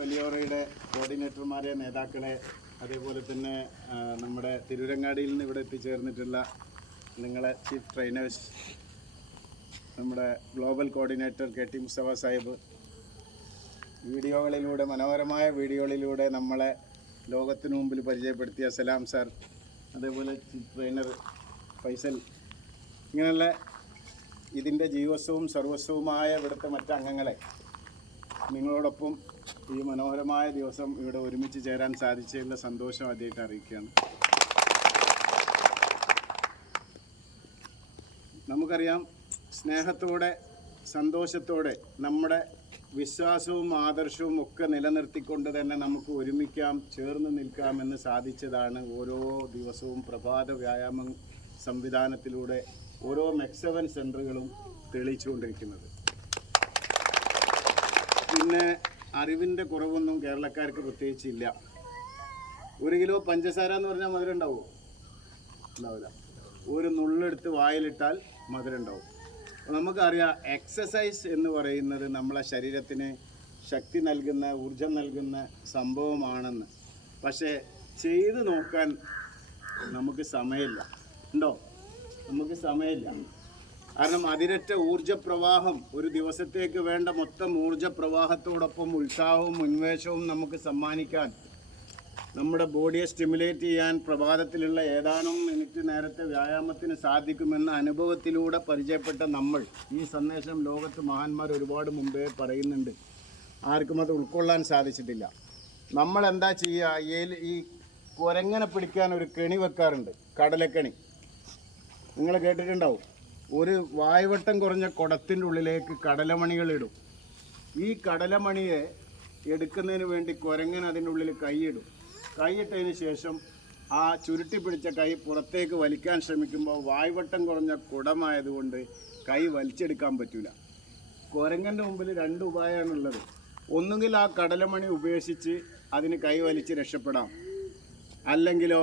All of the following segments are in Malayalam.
വലിയോറയുടെ കോർഡിനേറ്റർമാരെ, നേതാക്കളെ, അതേപോലെ തന്നെ നമ്മുടെ തിരൂരങ്ങാടിയിൽ നിന്ന് ഇവിടെ എത്തിച്ചേർന്നിട്ടുള്ള നിങ്ങളെ ചീഫ് ട്രെയിനേഴ്സ്, നമ്മുടെ global coordinator KT Mustafa Sahib, വീഡിയോകളിലൂടെ, മനോഹരമായ വീഡിയോകളിലൂടെ നമ്മളെ ലോകത്തിനു മുമ്പിൽ പരിചയപ്പെടുത്തിയ സലാം സാർ, അതേപോലെ ചീഫ് ട്രെയിനർ ഫൈസൽ, ഇങ്ങനെയുള്ള ഇതിൻ്റെ ജീവസ്വവും സർവസ്വവുമായ ഇവിടുത്തെ മറ്റംഗങ്ങളെ, നിങ്ങളോടൊപ്പം ഈ മനോഹരമായ ദിവസം ഇവിടെ ഒരുമിച്ച് ചേരാൻ സാധിച്ചതിലുള്ള സന്തോഷം ആദ്യമായിട്ട് അറിയിക്കുകയാണ്. നമുക്കറിയാം, സ്നേഹത്തോടെ സന്തോഷത്തോടെ നമ്മുടെ വിശ്വാസവും ആദർശവും ഒക്കെ നിലനിർത്തിക്കൊണ്ട് തന്നെ നമുക്ക് ഒരുമിക്കാം, ചേർന്ന് നിൽക്കാമെന്ന് സാധിച്ചതാണ് ഓരോ ദിവസവും പ്രഭാത വ്യായാമ സംവിധാനത്തിലൂടെ ഓരോ മെക്സവൻ സെൻ്ററുകളും തെളിയിച്ചുകൊണ്ടിരിക്കുന്നത്. പിന്നെ അറിവിൻ്റെ കുറവൊന്നും കേരളക്കാർക്ക് പ്രത്യേകിച്ചില്ല. 1 കിലോ പഞ്ചസാര എന്ന് പറഞ്ഞാൽ മധുരം ഉണ്ടാവുമോ? ഉണ്ടാവില്ല. ഒരു നുള്ളെടുത്ത് വായിലിട്ടാൽ മധുരം ഉണ്ടാവും. നമുക്കറിയാം, എക്സസൈസ് എന്ന് പറയുന്നത് നമ്മളെ ശരീരത്തിന് ശക്തി നൽകുന്ന, ഊർജം നൽകുന്ന സംഭവമാണെന്ന്. പക്ഷേ ചെയ്ത് നോക്കാൻ നമുക്ക് സമയമില്ല. ഉണ്ടോ? നമുക്ക് സമയമില്ല. കാരണം അതിരറ്റ ഊർജപ്രവാഹം, ഒരു ദിവസത്തേക്ക് വേണ്ട മൊത്തം ഊർജപ്രവാഹത്തോടൊപ്പം ഉത്സാഹവും ഉന്മേഷവും നമുക്ക് സമ്മാനിക്കാൻ, നമ്മുടെ ബോഡിയെ സ്റ്റിമുലേറ്റ് ചെയ്യാൻ പ്രഭാതത്തിലുള്ള ഏതാനും മിനിറ്റ് നേരത്തെ വ്യായാമത്തിന് സാധിക്കുമെന്ന അനുഭവത്തിലൂടെ പരിചയപ്പെട്ട നമ്മൾ, ഈ സന്ദേശം ലോകത്ത് മഹാന്മാർ ഒരുപാട് മുമ്പേ പറയുന്നുണ്ട്. ആർക്കും അത് ഉൾക്കൊള്ളാൻ സാധിച്ചിട്ടില്ല. നമ്മൾ എന്താ ചെയ്യുക? ഈ കുരങ്ങനെ പിടിക്കാൻ ഒരു കെണി വെക്കാറുണ്ട്, കടലക്കണി. നിങ്ങൾ കേട്ടിട്ടുണ്ടാവും. ഒരു വായ്വട്ടം കുറഞ്ഞ കുടത്തിൻ്റെ ഉള്ളിലേക്ക് കടലമണികളിടും. ഈ കടലമണിയെ എടുക്കുന്നതിന് വേണ്ടി കുരങ്ങൻ അതിൻ്റെ ഉള്ളിൽ കൈയിടും. കൈയിട്ടതിന് ശേഷം ആ ചുരുട്ടി പിടിച്ച കൈ പുറത്തേക്ക് വലിക്കാൻ ശ്രമിക്കുമ്പോൾ വായ്വട്ടം കുറഞ്ഞ കുടമായതുകൊണ്ട് കൈ വലിച്ചെടുക്കാൻ പറ്റില്ല. കുരങ്ങൻ്റെ മുമ്പിൽ 2 ഉപായമാണുള്ളത്. ഒന്നുകിൽ ആ കടലമണി ഉപേക്ഷിച്ച് അതിന് കൈ വലിച്ച് രക്ഷപ്പെടാം, അല്ലെങ്കിലോ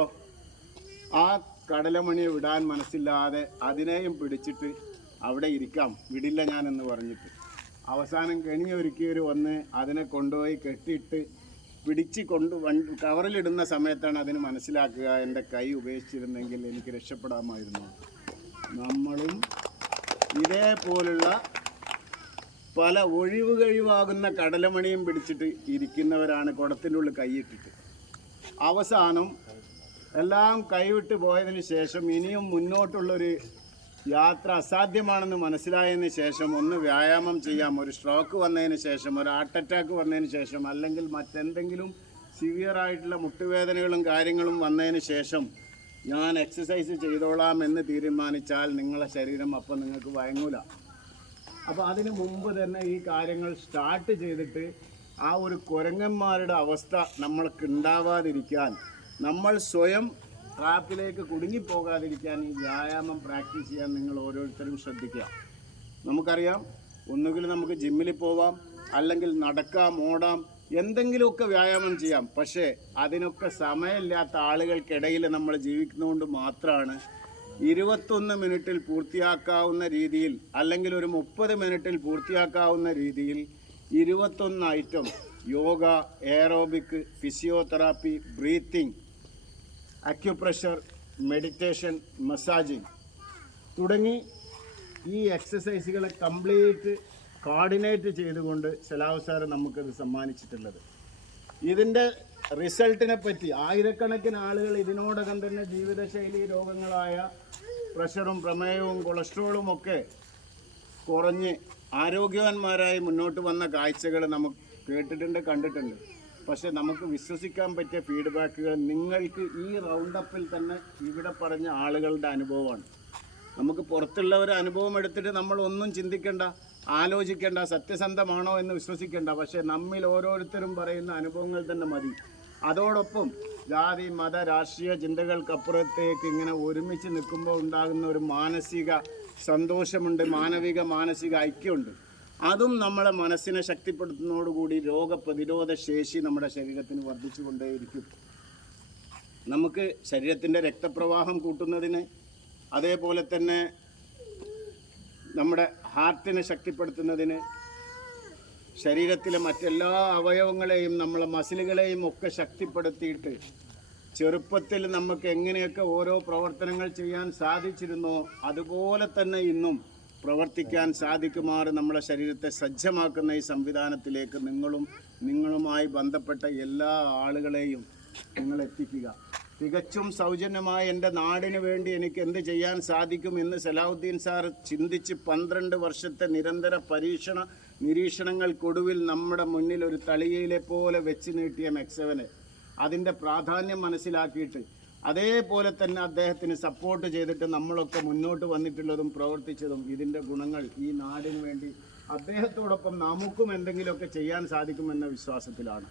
ആ കടലമണിയെ വിടാൻ മനസ്സില്ലാതെ അതിനെയും പിടിച്ചിട്ട് അവിടെ ഇരിക്കാം, വിടില്ല ഞാനെന്ന് പറഞ്ഞിട്ട്. അവസാനം കെണിയൊരുക്കിയവർ വന്ന് അതിനെ കൊണ്ടുപോയി കെട്ടിയിട്ട് പിടിച്ച് കവറിലിടുന്ന സമയത്താണ് അതിന് മനസ്സിലാക്കുക, എൻ്റെ കൈ ഉപേക്ഷിച്ചിരുന്നെങ്കിൽ എനിക്ക് രക്ഷപ്പെടാമായിരുന്നു. നമ്മളും ഇതേപോലുള്ള പല ഒഴിവുകഴിവാകുന്ന കടലമണിയും പിടിച്ചിട്ട് ഇരിക്കുന്നവരാണ്, കുടത്തിൻ്റെ ഉള്ളിൽ കൈയിട്ടിട്ട്. അവസാനം എല്ലാം കൈവിട്ട് പോയതിന് ശേഷം ഇനിയും മുന്നോട്ടുള്ളൊരു യാത്ര അസാധ്യമാണെന്ന് മനസ്സിലായതിന് ശേഷം ഒന്ന് വ്യായാമം ചെയ്യാം, ഒരു സ്ട്രോക്ക് വന്നതിന് ശേഷം, ഒരു ഹാർട്ട് അറ്റാക്ക് വന്നതിന് ശേഷം, അല്ലെങ്കിൽ മറ്റെന്തെങ്കിലും സിവിയറായിട്ടുള്ള മുട്ടുവേദനകളും കാര്യങ്ങളും വന്നതിന് ശേഷം ഞാൻ എക്സസൈസ് ചെയ്തോളാം എന്ന് തീരുമാനിച്ചാൽ നിങ്ങളെ ശരീരം അപ്പം നിങ്ങൾക്ക് വഴങ്ങൂല. അപ്പോൾ അതിന് മുമ്പ് തന്നെ ഈ കാര്യങ്ങൾ സ്റ്റാർട്ട് ചെയ്തിട്ട് ആ ഒരു കുരങ്ങന്മാരുടെ അവസ്ഥ നമ്മൾക്ക് ഉണ്ടാവാതിരിക്കാൻ, നമ്മൾ സ്വയം ട്രാപ്പിലേക്ക് കുടുങ്ങിപ്പോകാതിരിക്കാൻ ഈ വ്യായാമം പ്രാക്ടീസ് ചെയ്യാൻ നിങ്ങൾ ഓരോരുത്തരും ശ്രദ്ധിക്കുക. നമുക്കറിയാം, ഒന്നുകിൽ നമുക്ക് ജിമ്മിൽ പോവാം, അല്ലെങ്കിൽ നടക്കാം, ഓടാം, എന്തെങ്കിലുമൊക്കെ വ്യായാമം ചെയ്യാം. പക്ഷേ അതിനൊക്കെ സമയമില്ലാത്ത ആളുകൾക്കിടയിൽ നമ്മൾ ജീവിക്കുന്നതുകൊണ്ട് മാത്രമാണ് 21 മിനിറ്റിൽ പൂർത്തിയാക്കാവുന്ന രീതിയിൽ, അല്ലെങ്കിൽ ഒരു 30 മിനിറ്റിൽ പൂർത്തിയാക്കാവുന്ന രീതിയിൽ 21 item yoga, aerobic, physiotherapy, breathing, acupressure, meditation, massaging തുടങ്ങി ഈ എക്സസൈസുകളെ കംപ്ലീറ്റ് കോർഡിനേറ്റ് ചെയ്തുകൊണ്ട് സലാഹു സാർ നമുക്കത് സമ്മാനിച്ചിട്ടുള്ളത്. ഇതിൻ്റെ റിസൾട്ടിനെ പറ്റി ആയിരക്കണക്കിന് ആളുകൾ ഇതിനോടകം തന്നെ ജീവിതശൈലി രോഗങ്ങളായ പ്രഷറും പ്രമേയവും കൊളസ്ട്രോളും ഒക്കെ കുറഞ്ഞ് ആരോഗ്യവാന്മാരായി മുന്നോട്ട് വന്ന കാഴ്ചകൾ നമുക്ക് കേട്ടിട്ടുണ്ട്, കണ്ടിട്ടുണ്ട്. പക്ഷെ നമുക്ക് വിശ്വസിക്കാൻ പറ്റിയ ഫീഡ്ബാക്കുകൾ നിങ്ങൾക്ക് ഈ റൗണ്ടപ്പിൽ തന്നെ ഇവിടെ പറഞ്ഞ ആളുകളുടെ അനുഭവമാണ്. നമുക്ക് പുറത്തുള്ളവരുടെ അനുഭവം എടുത്തിട്ട് നമ്മൾ ഒന്നും ചിന്തിക്കേണ്ട, ആലോചിക്കേണ്ട, സത്യസന്ധമാണോ എന്ന് വിശ്വസിക്കേണ്ട. പക്ഷേ നമ്മിൽ ഓരോരുത്തരും പറയുന്ന അനുഭവങ്ങൾ തന്നെ മതി. അതോടൊപ്പം ജാതി, മത, രാഷ്ട്രീയ ചിന്തകൾക്കപ്പുറത്തേക്ക് ഇങ്ങനെ ഒരുമിച്ച് നിൽക്കുമ്പോൾ ഉണ്ടാകുന്ന ഒരു മാനസിക സന്തോഷമുണ്ട്, മാനസിക ഐക്യമുണ്ട്. അതും നമ്മളെ മനസ്സിനെ ശക്തിപ്പെടുത്തുന്നതോടുകൂടി രോഗപ്രതിരോധ ശേഷി നമ്മുടെ ശരീരത്തിന് വർദ്ധിച്ചു കൊണ്ടേയിരിക്കും. നമുക്ക് ശരീരത്തിൻ്റെ രക്തപ്രവാഹം കൂട്ടുന്നതിന്, അതേപോലെ തന്നെ നമ്മുടെ ഹാർട്ടിനെ ശക്തിപ്പെടുത്തുന്നതിന്, ശരീരത്തിലെ മറ്റെല്ലാ അവയവങ്ങളെയും നമ്മളെ മസിലുകളെയും ഒക്കെ ശക്തിപ്പെടുത്തിയിട്ട് ചെറുപ്പത്തിൽ നമുക്ക് എങ്ങനെയൊക്കെ ഓരോ പ്രവർത്തനങ്ങൾ ചെയ്യാൻ സാധിച്ചിരുന്നോ അതുപോലെ തന്നെ ഇന്നും പ്രവർത്തിക്കാൻ സാധിക്കുമാറ് നമ്മളെ ശരീരത്തെ സജ്ജമാക്കുന്ന ഈ സംവിധാനത്തിലേക്ക് നിങ്ങളുമായി ബന്ധപ്പെട്ട എല്ലാ ആളുകളെയും നിങ്ങൾ എത്തിക്കുക. തികച്ചും സൗജന്യമായി എൻ്റെ നാടിന് വേണ്ടി എനിക്ക് എന്ത് ചെയ്യാൻ സാധിക്കും എന്ന് സലാഹുദ്ദീൻ സാർ ചിന്തിച്ച് 12 വർഷത്തെ നിരന്തര നിരീക്ഷണങ്ങൾക്കൊടുവിൽ നമ്മുടെ മുന്നിൽ ഒരു തളികയിലെ പോലെ വെച്ച് നീട്ടിയ മെക്സവനെ അതിൻ്റെ പ്രാധാന്യം മനസ്സിലാക്കിയിട്ട് അതേപോലെ തന്നെ അദ്ദേഹത്തിന് സപ്പോർട്ട് ചെയ്തിട്ട് നമ്മളൊക്കെ മുന്നോട്ട് വന്നിട്ടുള്ളതും പ്രവർത്തിച്ചതും ഇതിൻ്റെ ഗുണങ്ങൾ ഈ നാടിന് വേണ്ടി അദ്ദേഹത്തോടൊപ്പം നമുക്കും എന്തെങ്കിലുമൊക്കെ ചെയ്യാൻ സാധിക്കുമെന്ന വിശ്വാസത്തിലാണ്.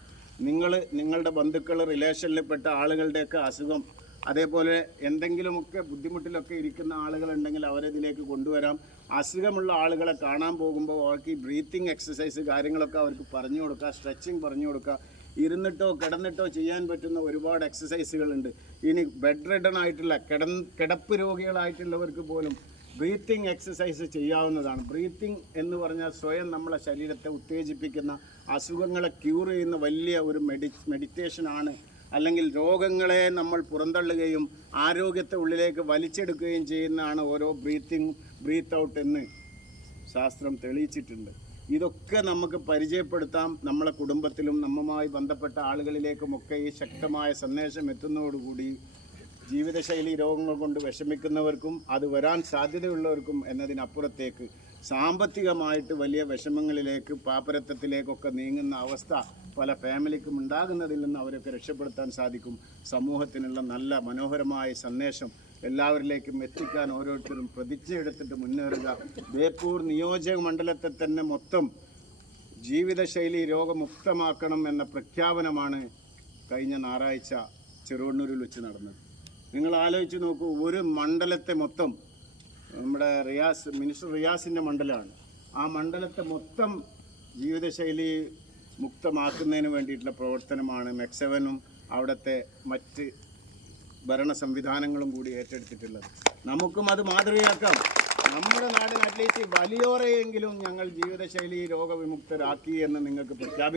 നിങ്ങളുടെ ബന്ധുക്കൾ റിലേഷനിൽപ്പെട്ട ആളുകളുടെയൊക്കെ അസുഖം അതേപോലെ എന്തെങ്കിലുമൊക്കെ ബുദ്ധിമുട്ടിലൊക്കെ ഇരിക്കുന്ന ആളുകളുണ്ടെങ്കിൽ അവരതിലേക്ക് കൊണ്ടുവരാം. അസുഖമുള്ള ആളുകളെ കാണാൻ പോകുമ്പോൾ അവർക്ക് ഈ ബ്രീത്തിങ് എക്സസൈസ് കാര്യങ്ങളൊക്കെ അവർക്ക് പറഞ്ഞു കൊടുക്കുക, സ്ട്രെച്ചിങ് പറഞ്ഞു കൊടുക്കുക. ഇരുന്നിട്ടോ കിടന്നിട്ടോ ചെയ്യാൻ പറ്റുന്ന ഒരുപാട് എക്സസൈസുകളുണ്ട്. ഇനി ബെഡ് റിഡൺ ആയിട്ടുള്ള കിടപ്പ് രോഗികളായിട്ടുള്ളവർക്ക് പോലും ബ്രീത്തിങ് എക്സസൈസ് ചെയ്യാവുന്നതാണ്. ബ്രീത്തിങ് എന്ന് പറഞ്ഞാൽ സ്വയം നമ്മളെ ശരീരത്തെ ഉത്തേജിപ്പിക്കുന്ന അസുഖങ്ങളെ ക്യൂർ ചെയ്യുന്ന വലിയ ഒരു മെഡിറ്റേഷനാണ്. അല്ലെങ്കിൽ രോഗങ്ങളെ നമ്മൾ പുറന്തള്ളുകയും ആരോഗ്യത്തെ ഉള്ളിലേക്ക് വലിച്ചെടുക്കുകയും ചെയ്യുന്നതാണ് ഓരോ ബ്രീത്ത് ഔട്ട് എന്ന് ശാസ്ത്രം തെളിയിച്ചിട്ടുണ്ട്. ഇതൊക്കെ നമുക്ക് പരിചയപ്പെടുത്താം. നമ്മളെ കുടുംബത്തിലും നമ്മളുമായി ബന്ധപ്പെട്ട ആളുകളിലേക്കുമൊക്കെ ഈ ശക്തമായ സന്ദേശം എത്തുന്നതോടുകൂടി ജീവിതശൈലി രോഗങ്ങൾ കൊണ്ട് വിഷമിക്കുന്നവർക്കും അത് വരാൻ സാധ്യതയുള്ളവർക്കും എന്നതിനപ്പുറത്തേക്ക് സാമ്പത്തികമായിട്ട് വലിയ വിഷമങ്ങളിലേക്ക് പാപ്പരത്വത്തിലേക്കൊക്കെ നീങ്ങുന്ന അവസ്ഥ പല ഫാമിലിക്കും ഉണ്ടാകുന്നതിൽ നിന്ന് അവരൊക്കെ രക്ഷപ്പെടുത്താൻ സാധിക്കും. സമൂഹത്തിനുള്ള നല്ല മനോഹരമായ സന്ദേശം എല്ലാവരിലേക്കും എത്തിക്കാൻ ഓരോരുത്തരും പ്രതിജ്ഞയെടുത്തിട്ട് മുന്നേറുക. ബേപ്പൂർ നിയോജക മണ്ഡലത്തെ തന്നെ മൊത്തം ജീവിതശൈലി രോഗമുക്തമാക്കണം എന്ന പ്രഖ്യാപനമാണ് കഴിഞ്ഞ ഞായറാഴ്ച ചെറുവണ്ണൂരിൽ വെച്ച് നടന്നത്. നിങ്ങൾ ആലോചിച്ച് നോക്കൂ, ഒരു മണ്ഡലത്തെ മൊത്തം നമ്മുടെ മിനിസ്റ്റർ റിയാസിൻ്റെ മണ്ഡലമാണ്. ആ മണ്ഡലത്തെ മൊത്തം ജീവിതശൈലി മുക്തമാക്കുന്നതിന് വേണ്ടിയിട്ടുള്ള പ്രവർത്തനമാണ് മെക്സവനും അവിടുത്തെ മറ്റ് ഭരണ സംവിധാനങ്ങളും കൂടി ഏറ്റെടുത്തിട്ടുള്ളത്. നമുക്കും അത് മാതൃകയാക്കാം. നമ്മുടെ നാടിന് അറ്റ്ലീസ്റ്റ് വലിയോരെയെങ്കിലും ഞങ്ങൾ ജീവിതശൈലി രോഗവിമുക്തരാക്കി എന്ന് നിങ്ങൾക്ക് പ്രഖ്യാപിക്കാം.